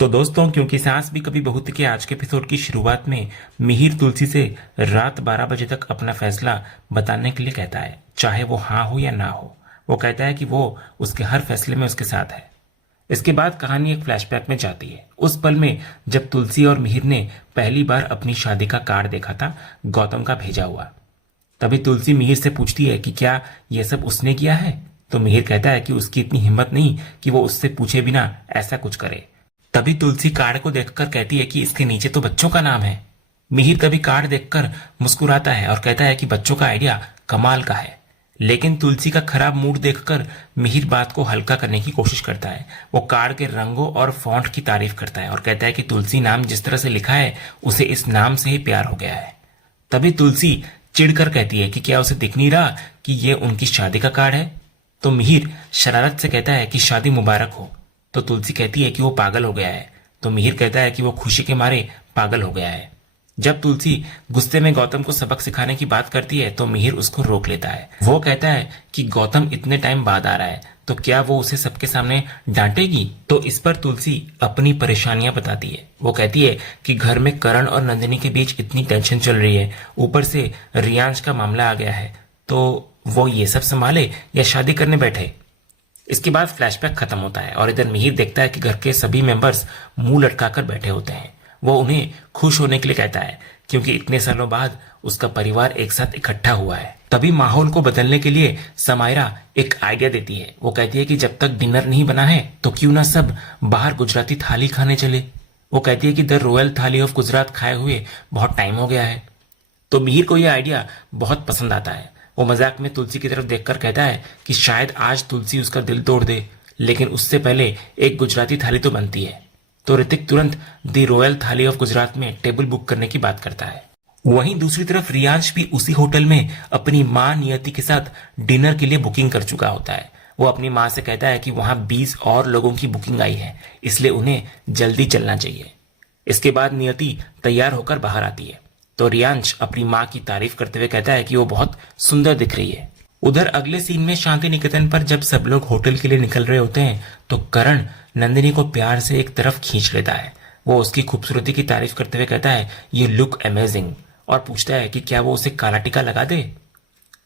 तो दोस्तों, क्योंकि सास भी कभी बहू थी के आज के एपिसोड की शुरुआत में मिहिर तुलसी से रात 12 बजे तक अपना फैसला बताने के लिए कहता है, चाहे वो हाँ हो या ना हो। वो कहता है कि वो उसके हर फैसले में उसके साथ है। इसके बाद कहानी एक फ्लैशबैक में जाती है, उस पल में जब तुलसी और मिहिर ने पहली बार अपनी शादी का कार्ड देखा था, गौतम का भेजा हुआ। तभी तुलसी मिहिर से पूछती है कि क्या यह सब उसने किया है। तो मिहिर कहता है कि उसकी इतनी हिम्मत नहीं कि वो उससे पूछे बिना ऐसा कुछ करे। तभी तुलसी कार्ड को देखकर कहती है कि इसके नीचे तो बच्चों का नाम है। मिहिर तभी कार्ड देखकर मुस्कुराता है और कहता है कि बच्चों का आइडिया कमाल का है। लेकिन तुलसी का खराब मूड देखकर मिहिर बात को हल्का करने की कोशिश करता है। वो कार्ड के रंगों और फॉन्ट की तारीफ करता है और कहता है कि तुलसी नाम जिस तरह से लिखा है, उसे इस नाम से ही प्यार हो गया है। तभी तुलसी चिढ़कर कहती है कि क्या उसे दिख नहीं रहा कि ये उनकी शादी का कार्ड है। तो मिहिर शरारत से कहता है कि शादी मुबारक हो। तो तुलसी कहती है कि वो पागल हो गया है। तो मिहिर कहता है कि वो खुशी के मारे पागल हो गया है। जब तुलसी गुस्से में गौतम को सबक सिखाने की बात करती है तो मिहिर उसको रोक लेता है। वो कहता है कि गौतम इतने टाइम बाद आ रहा है, तो क्या वो उसे सबके सामने डांटेगी। तो इस पर तुलसी अपनी परेशानियां बताती है। वो कहती है कि घर में करण और नंदिनी के बीच इतनी टेंशन चल रही है, ऊपर से रियांश का मामला आ गया है, तो वो ये सब संभाले या शादी करने बैठे। इसके बाद फ्लैशबैक खत्म होता है और इधर मिहिर देखता है कि घर के सभी मेंबर्स मुंह लटकाकर बैठे होते हैं। वो उन्हें खुश होने के लिए कहता है क्योंकि इतने सालों बाद उसका परिवार एक साथ इकट्ठा हुआ है। तभी माहौल को बदलने के लिए समायरा एक आइडिया देती है। वो कहती है कि जब तक डिनर नहीं बना है तो क्यों ना सब बाहर गुजराती थाली खाने चले। वो कहती है कि द रॉयल थाली ऑफ गुजरात खाए हुए बहुत टाइम हो गया है। तो मिहिर को यह आइडिया बहुत पसंद आता है। वो मजाक में तुलसी की तरफ देखकर कहता है कि शायद आज तुलसी उसका दिल तोड़ दे, लेकिन उससे पहले एक गुजराती थाली तो बनती है। तो ऋतिक तुरंत दी रॉयल थाली ऑफ गुजरात में टेबल बुक करने की बात करता है। वहीं दूसरी तरफ रियांश भी उसी होटल में अपनी मां नियति के साथ डिनर के लिए बुकिंग कर चुका होता है। वो अपनी मां से कहता है कि वहां 20 और लोगों की बुकिंग आई है, इसलिए उन्हें जल्दी चलना चाहिए। इसके बाद नियति तैयार होकर बाहर आती है तो रियांश अपनी मां की तारीफ करते हुए कहता है कि वो बहुत सुंदर दिख रही है। उधर अगले सीन में शांति निकेतन पर जब सब लोग होटल के लिए निकल रहे होते हैं तो करण नंदिनी को प्यार से एक तरफ खींच लेता है। वो उसकी खूबसूरती की तारीफ करते हुए कहता है ये लुक अमेजिंग, और पूछता है कि क्या वो उसे काला टीका लगा दे।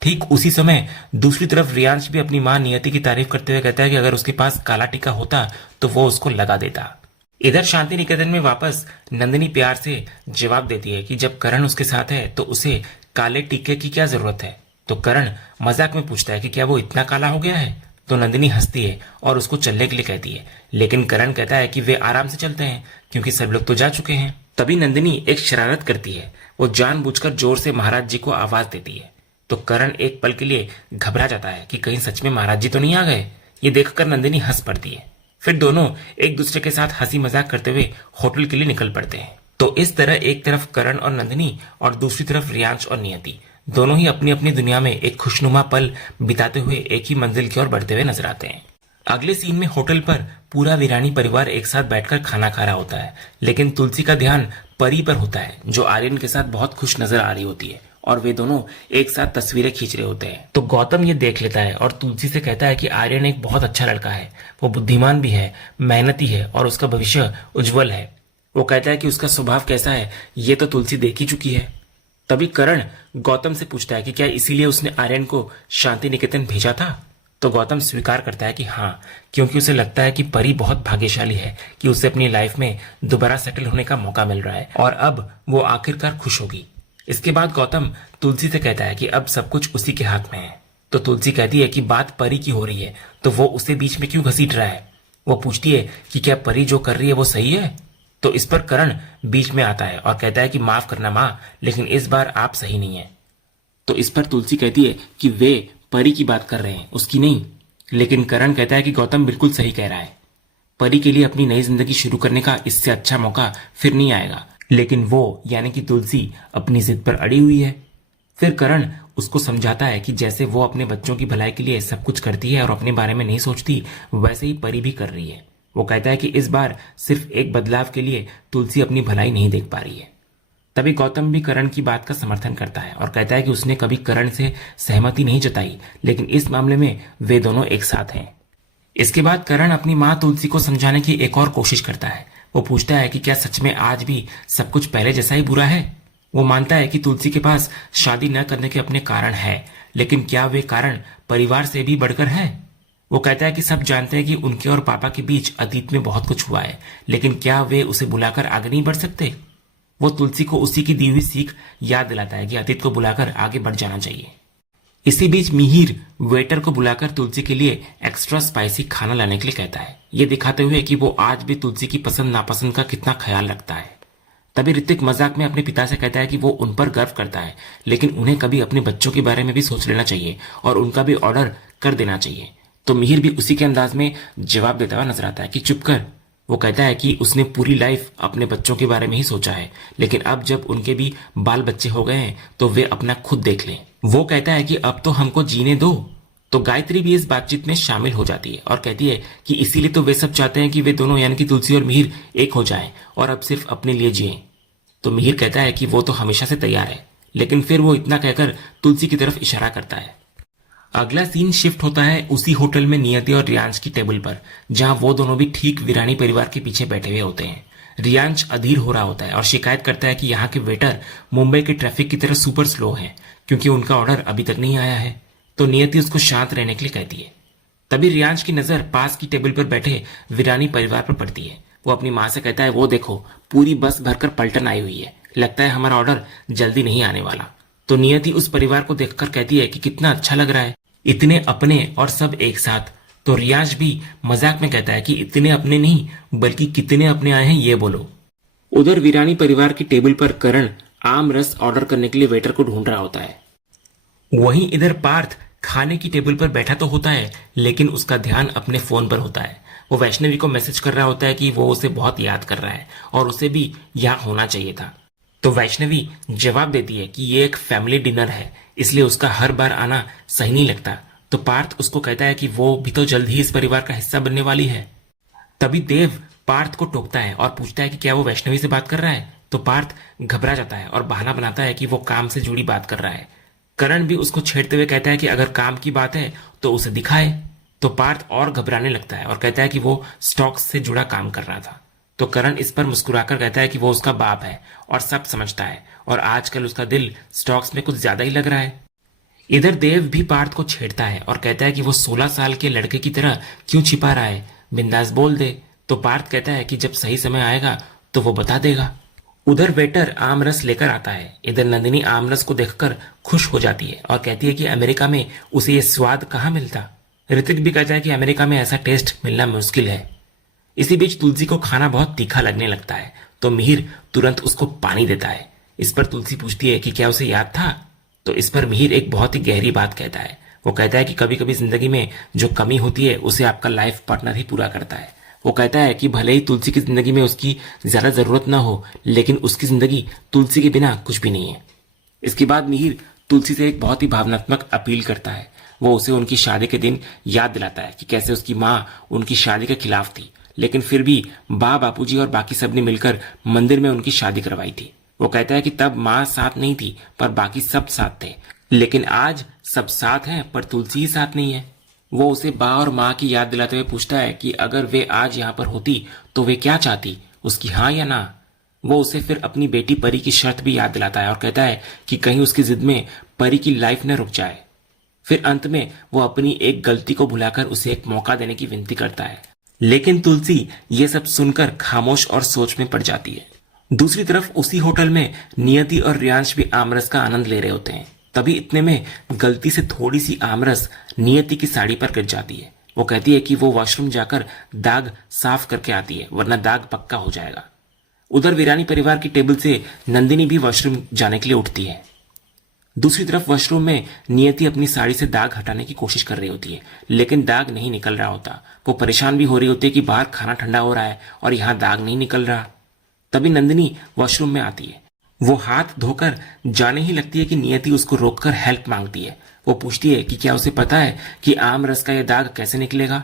ठीक उसी समय दूसरी तरफ रियांश भी अपनी मां नियति की तारीफ करते हुए कहता है कि अगर उसके पास काला टीका होता तो वो उसको लगा देता। इधर शांति निकेतन में वापस नंदिनी प्यार से जवाब देती है कि जब करण उसके साथ है तो उसे काले टीके की क्या जरूरत है। तो करण मजाक में पूछता है कि क्या वो इतना काला हो गया है। तो नंदिनी हंसती है और उसको चलने के लिए कहती है, लेकिन करण कहता है कि वे आराम से चलते हैं क्योंकि सब लोग तो जा चुके हैं। तभी नंदिनी एक शरारत करती है। वो जानबूझकर जोर से महाराज जी को आवाज देती है। तो करण एक पल के लिए घबरा जाता है कि कहीं सच में महाराज जी तो नहीं आ गए। ये देखकर नंदिनी हंस पड़ती है। फिर दोनों एक दूसरे के साथ हंसी मजाक करते हुए होटल के लिए निकल पड़ते हैं। तो इस तरह एक तरफ करण और नंदिनी और दूसरी तरफ रियांश और नियति दोनों ही अपनी अपनी दुनिया में एक खुशनुमा पल बिताते हुए एक ही मंजिल की ओर बढ़ते हुए नजर आते हैं। अगले सीन में होटल पर पूरा वीरानी परिवार एक साथ बैठकर खाना खा रहा होता है, लेकिन तुलसी का ध्यान परी पर होता है जो आर्यन के साथ बहुत खुश नजर आ रही होती है और वे दोनों एक साथ तस्वीरें खींच रहे होते हैं। तो गौतम ये देख लेता है और तुलसी से कहता है कि आर्यन एक बहुत अच्छा लड़का है, वो बुद्धिमान भी है, मेहनती है और उसका भविष्य उज्जवल है। वो कहता है कि उसका स्वभाव कैसा है ये तो तुलसी देख ही चुकी है। तभी करण गौतम से पूछता है कि क्या इसीलिए उसने आर्यन को शांति निकेतन भेजा था। तो गौतम स्वीकार करता है कि हाँ, क्योंकि उसे लगता है कि परी बहुत भाग्यशाली है कि उसे अपनी लाइफ में दोबारा सेटल होने का मौका मिल रहा है और अब वो आखिरकार खुश होगी। इसके बाद गौतम तुलसी से कहता है कि अब सब कुछ उसी के हाथ में है। तो तुलसी कहती है कि बात परी की हो रही है तो वो उसे बीच में क्यों घसीट रहा है। वो पूछती है कि क्या परी जो कर रही है वो सही है। तो इस पर करण बीच में आता है और कहता है कि माफ करना मां, लेकिन इस बार आप सही नहीं है। तो इस पर तुलसी कहती है कि वे परी की बात कर रहे हैं, उसकी नहीं। लेकिन करण कहता है कि गौतम बिल्कुल सही कह रहा है, परी के लिए अपनी नई जिंदगी शुरू करने का इससे अच्छा मौका फिर नहीं आएगा। लेकिन वो यानी कि तुलसी अपनी जिद पर अड़ी हुई है। फिर करण उसको समझाता है कि जैसे वो अपने बच्चों की भलाई के लिए सब कुछ करती है और अपने बारे में नहीं सोचती, वैसे ही परी भी कर रही है। वो कहता है कि इस बार सिर्फ एक बदलाव के लिए तुलसी अपनी भलाई नहीं देख पा रही है। तभी गौतम भी करण की बात का समर्थन करता है और कहता है कि उसने कभी करण से सहमति नहीं जताई, लेकिन इस मामले में वे दोनों एक साथ हैं। इसके बाद करण अपनी मां तुलसी को समझाने की एक और कोशिश करता है। वो पूछता है कि क्या सच में आज भी सब कुछ पहले जैसा ही बुरा है। वो मानता है कि तुलसी के पास शादी न करने के अपने कारण है, लेकिन क्या वे कारण परिवार से भी बढ़कर है। वो कहता है कि सब जानते हैं कि उनके और पापा के बीच अतीत में बहुत कुछ हुआ है, लेकिन क्या वे उसे बुलाकर आगे नहीं बढ़ सकते। वो तुलसी को उसी की दी हुई सीख याद दिलाता है कि अतीत को बुलाकर आगे बढ़ जाना चाहिए। इसी बीच मिहिर वेटर को बुलाकर तुलसी के लिए एक्स्ट्रा स्पाइसी खाना लाने के लिए कहता है, ये दिखाते हुए कि वो आज भी तुलसी की पसंद नापसंद का कितना ख्याल रखता है। तभी ऋतिक मजाक में अपने पिता से कहता है कि वो उन पर गर्व करता है, लेकिन उन्हें कभी अपने बच्चों के बारे में भी सोच लेना चाहिए और उनका भी ऑर्डर कर देना चाहिए। तो मिहिर भी उसी के अंदाज में जवाब देता हुआ नजर आता है कि चुप कर। वो कहता है कि उसने पूरी लाइफ अपने बच्चों के बारे में ही सोचा है, लेकिन अब जब उनके भी बाल बच्चे हो गए हैं तो वे अपना खुद देख लें। वो कहता है कि अब तो हमको जीने दो। तो गायत्री भी इस बातचीत में शामिल हो जाती है और कहती है कि इसीलिए तो वे सब चाहते हैं कि वे दोनों यानी कि तुलसी और मिहिर एक हो जाएं और अब सिर्फ अपने लिए जिएं। तो मिहिर कहता है कि वो तो हमेशा से तैयार है, लेकिन फिर वो इतना कहकर तुलसी की तरफ इशारा करता है। अगला सीन शिफ्ट होता है उसी होटल में नियति और रियांश की टेबल पर, जहां वो दोनों भी ठीक वीरानी परिवार के पीछे बैठे हुए होते हैं। रियांश अधीर हो रहा होता है और शिकायत करता है कि यहाँ के वेटर मुंबई के ट्रैफिक की तरह सुपर स्लो हैं, क्योंकि उनका ऑर्डर अभी तक नहीं आया है। तो नियति उसको शांत रहने के लिए कहती है। तभी रियांश की नजर पास की टेबल पर बैठे वीरानी परिवार पर पड़ती है। वो अपनी माँ से कहता है, वो देखो पूरी बस भरकर पलटन आई हुई है, लगता है हमारा ऑर्डर जल्दी नहीं आने वाला। तो नियति उस परिवार को देखकर कहती है कि कितना अच्छा लग रहा है, इतने अपने और सब एक साथ। तो रियांश भी मजाक में कहता है कि इतने अपने नहीं बल्कि कितने अपने आए हैं ये बोलो। उधर वीरानी परिवार की टेबल पर करण आम रस ऑर्डर करने के लिए वेटर को ढूंढ रहा होता है। वहीं इधर पार्थ खाने की टेबल पर बैठा तो होता है, लेकिन उसका ध्यान अपने फोन पर होता है। वो वैष्णवी को मैसेज कर रहा होता है कि वो उसे बहुत याद कर रहा है और उसे भी यहाँ होना चाहिए था। तो वैष्णवी जवाब देती है कि ये एक फैमिली डिनर है, इसलिए उसका हर बार आना सही नहीं लगता। तो पार्थ उसको कहता है कि वो भी तो जल्द ही इस परिवार का हिस्सा बनने वाली है। तभी देव पार्थ को टोकता है और पूछता है कि क्या वो वैष्णवी से बात कर रहा है। तो पार्थ घबरा जाता है और बहाना बनाता है कि वो काम से जुड़ी बात कर रहा है। करण भी उसको छेड़ते हुए कहता है कि अगर काम की बात है तो उसे दिखाए। तो पार्थ और घबराने लगता है और कहता है कि वो स्टॉक्स से जुड़ा काम कर रहा था। तो करण इस पर मुस्कुराकर कहता है कि वो उसका बाप है और सब समझता है और आजकल उसका दिल स्टॉक्स में कुछ ज्यादा ही लग रहा है। इधर देव भी पार्थ को छेड़ता है और कहता है कि वो 16 साल के लड़के की तरह क्यों छिपा रहा है, बिंदास बोल दे। तो पार्थ कहता है कि जब सही समय आएगा तो वो बता देगा। उधर वेटर आमरस लेकर आता है। इधर नंदिनी आमरस को देखकर खुश हो जाती है और कहती है कि अमेरिका में उसे ये स्वाद कहाँ मिलता। ऋतिक भी कहता है कि अमेरिका में ऐसा टेस्ट मिलना मुश्किल है। इसी बीच तुलसी को खाना बहुत तीखा लगने लगता है, तो मिहिर तुरंत उसको पानी देता है। इस पर तुलसी पूछती है कि क्या उसे याद था। तो इस पर मिहिर एक बहुत ही गहरी बात कहता है। वो कहता है कि कभी कभी जिंदगी में जो कमी होती है उसे आपका लाइफ पार्टनर ही पूरा करता है। वो कहता है कि भले ही तुलसी की जिंदगी में उसकी ज्यादा जरूरत ना हो, लेकिन उसकी जिंदगी तुलसी के बिना कुछ भी नहीं है। इसके बाद मिहिर तुलसी से एक बहुत ही भावनात्मक अपील करता है। वो उसे उनकी शादी के दिन याद दिलाता है कि कैसे उसकी माँ उनकी शादी के खिलाफ थी, लेकिन फिर भी बापूजी और बाकी सब ने मिलकर मंदिर में उनकी शादी करवाई थी। वो कहता है कि तब माँ साथ नहीं थी पर बाकी सब साथ थे, लेकिन आज सब साथ हैं पर तुलसी ही साथ नहीं है। वो उसे बा और माँ की याद दिलाते हुए पूछता है कि अगर वे आज यहाँ पर होती तो वे क्या चाहती, उसकी हाँ या ना। वो उसे फिर अपनी बेटी परी की शर्त भी याद दिलाता है और कहता है कि कहीं उसकी जिद में परी की लाइफ न रुक जाए। फिर अंत में वो अपनी एक गलती को भुलाकर उसे एक मौका देने की विनती करता है, लेकिन तुलसी ये सब सुनकर खामोश और सोच में पड़ जाती है। दूसरी तरफ उसी होटल में नियति और रियांश भी आमरस का आनंद ले रहे होते हैं। तभी इतने में गलती से थोड़ी सी आमरस नियति की साड़ी पर गिर जाती है। वो कहती है कि वो वॉशरूम जाकर दाग साफ करके आती है, वरना दाग पक्का हो जाएगा। उधर वीरानी परिवार की टेबल से नंदिनी भी वॉशरूम जाने के लिए उठती है। दूसरी तरफ वॉशरूम में नियति अपनी साड़ी से दाग हटाने की कोशिश कर रही होती है, लेकिन दाग नहीं निकल रहा होता। वो परेशान भी हो रही होती है कि बाहर खाना ठंडा हो रहा है और यहाँ दाग नहीं निकल रहा। तभी नंदिनी वॉशरूम में आती है। वो हाथ धोकर जाने ही लगती है कि नियति उसको रोककर हेल्प मांगती है। वो पूछती है कि क्या उसे पता है कि आम रस का यह दाग कैसे निकलेगा।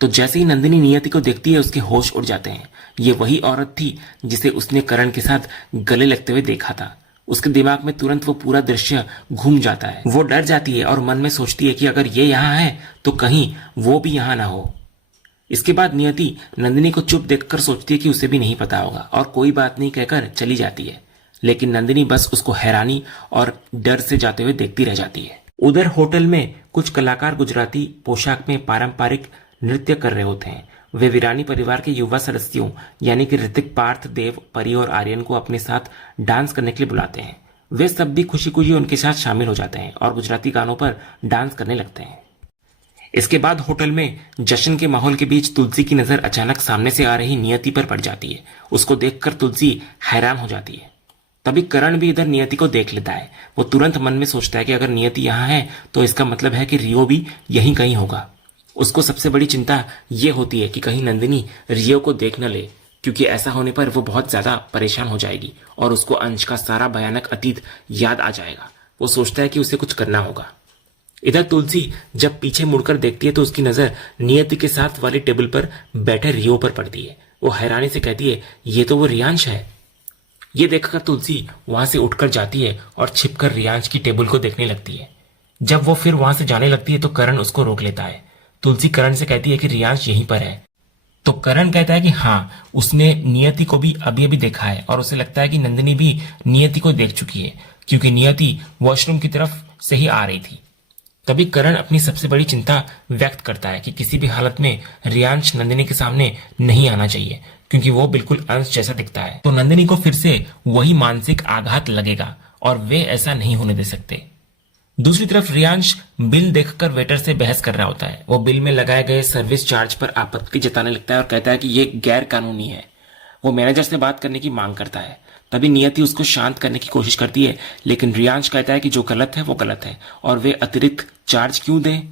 तो जैसे ही नंदिनी नियति को देखती है उसके होश उड़ जाते हैं। ये वही औरत थी जिसे उसने करण के साथ गले लगते हुए देखा था। उसके दिमाग में तुरंत वो पूरा दृश्य घूम जाता है। वो डर जाती है और मन में सोचती है कि अगर ये यहाँ है तो कहीं वो भी यहाँ ना हो। इसके बाद नियति नंदिनी को चुप देखकर सोचती है कि उसे भी नहीं पता होगा और कोई बात नहीं कहकर चली जाती है। लेकिन नंदिनी बस उसको हैरानी और डर से जाते हुए देखती रह जाती है। उधर होटल में कुछ कलाकार गुजराती पोशाक में पारंपरिक नृत्य कर रहे होते हैं। वे वीरानी परिवार के युवा सदस्यों यानी कि ऋतिक, पार्थ, देव, परी और आर्यन को अपने साथ डांस करने के लिए बुलाते हैं। वे सब भी खुशी खुशी उनके साथ शामिल हो जाते हैं और गुजराती गानों पर डांस करने लगते हैं। इसके बाद होटल में जश्न के माहौल के बीच तुलसी की नजर अचानक सामने से आ रही नियति पर पड़ जाती है। उसको देखकर तुलसी हैरान हो जाती है। तभी करण भी इधर नियति को देख लेता है। वो तुरंत मन में सोचता है कि अगर नियति यहाँ है तो इसका मतलब है कि रियो भी यहीं कहीं होगा। उसको सबसे बड़ी चिंता ये होती है कि कहीं नंदिनी रियो को देख न ले, क्योंकि ऐसा होने पर वो बहुत ज्यादा परेशान हो जाएगी और उसको अंश का सारा भयानक अतीत याद आ जाएगा। वो सोचता है कि उसे कुछ करना होगा। इधर तुलसी जब पीछे मुड़कर देखती है तो उसकी नजर नियति के साथ वाली टेबल पर बैठे रियो पर पड़ती है। वो हैरानी से कहती है, ये तो वो रियांश है। ये देखकर तुलसी वहां से उठकर जाती है और छिपकर रियांश की टेबल को देखने लगती है। जब वो फिर वहां से जाने लगती है तो करण उसको रोक लेता है। तुलसी करण से कहती है कि रियांश यहीं पर है। तो करण कहता है कि हाँ, उसने नियति को भी अभी अभी देखा है और उसे लगता है कि नंदिनी भी नियति को देख चुकी है, क्योंकि नियति वॉशरूम की तरफ से ही आ रही थी। तभी करण अपनी सबसे बड़ी चिंता व्यक्त करता है कि किसी भी हालत में रियांश नंदिनी के सामने नहीं आना चाहिए, क्योंकि वो बिल्कुल अंश जैसा दिखता है। तो नंदिनी को फिर से वही मानसिक आघात लगेगा और वे ऐसा नहीं होने दे सकते। दूसरी तरफ रियांश बिल देखकर वेटर से बहस कर रहा होता है। वो बिल में लगाए गए सर्विस चार्ज पर आपत्ति जताने लगता है और कहता है कि ये गैर कानूनी है। वो मैनेजर से बात करने की मांग करता है। तभी नियति उसको शांत करने की कोशिश करती है, लेकिन रियांश कहता है कि जो गलत है वो गलत है और वे अतिरिक्त चार्ज क्यों दें।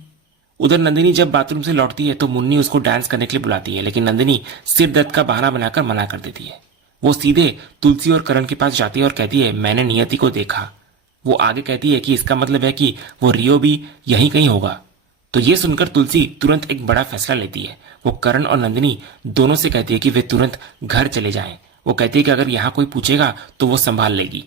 उधर नंदिनी जब बाथरूम से लौटती है तो मुन्नी उसको डांस करने के लिए बुलाती है, लेकिन नंदिनी सिर दर्द का बहाना बनाकर मना कर देती है। वो सीधे तुलसी और करण के पास जाती है और कहती है, मैंने नियति को देखा। वो आगे कहती है कि इसका मतलब है कि वो रियो भी यहीं कहीं होगा। तो ये सुनकर तुलसी तुरंत एक बड़ा फैसला लेती है। वो करण और नंदिनी दोनों से कहती है कि वे तुरंत घर चले जाएं। वो कहती है कि अगर यहाँ कोई पूछेगा तो वो संभाल लेगी।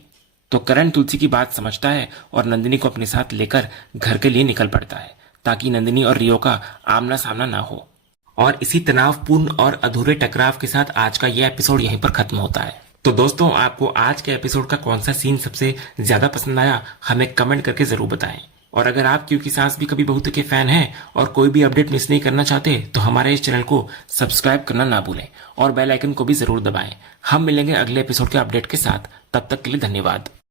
तो करण तुलसी की बात समझता है और नंदिनी को अपने साथ लेकर घर के लिए निकल पड़ता है, ताकि नंदिनी और रियो का आमना सामना ना हो। और इसी तनावपूर्ण और अधूरे टकराव के साथ आज का यह एपिसोड यहीं पर खत्म होता है। तो दोस्तों, आपको आज के एपिसोड का कौन सा सीन सबसे ज्यादा पसंद आया, हमें कमेंट करके जरूर बताएं। और अगर आप क्योंकि सास भी कभी बहू के फैन हैं और कोई भी अपडेट मिस नहीं करना चाहते तो हमारे इस चैनल को सब्सक्राइब करना ना भूलें और बेल आइकन को भी जरूर दबाएं। हम मिलेंगे अगले एपिसोड के अपडेट के साथ। तब तक के लिए धन्यवाद।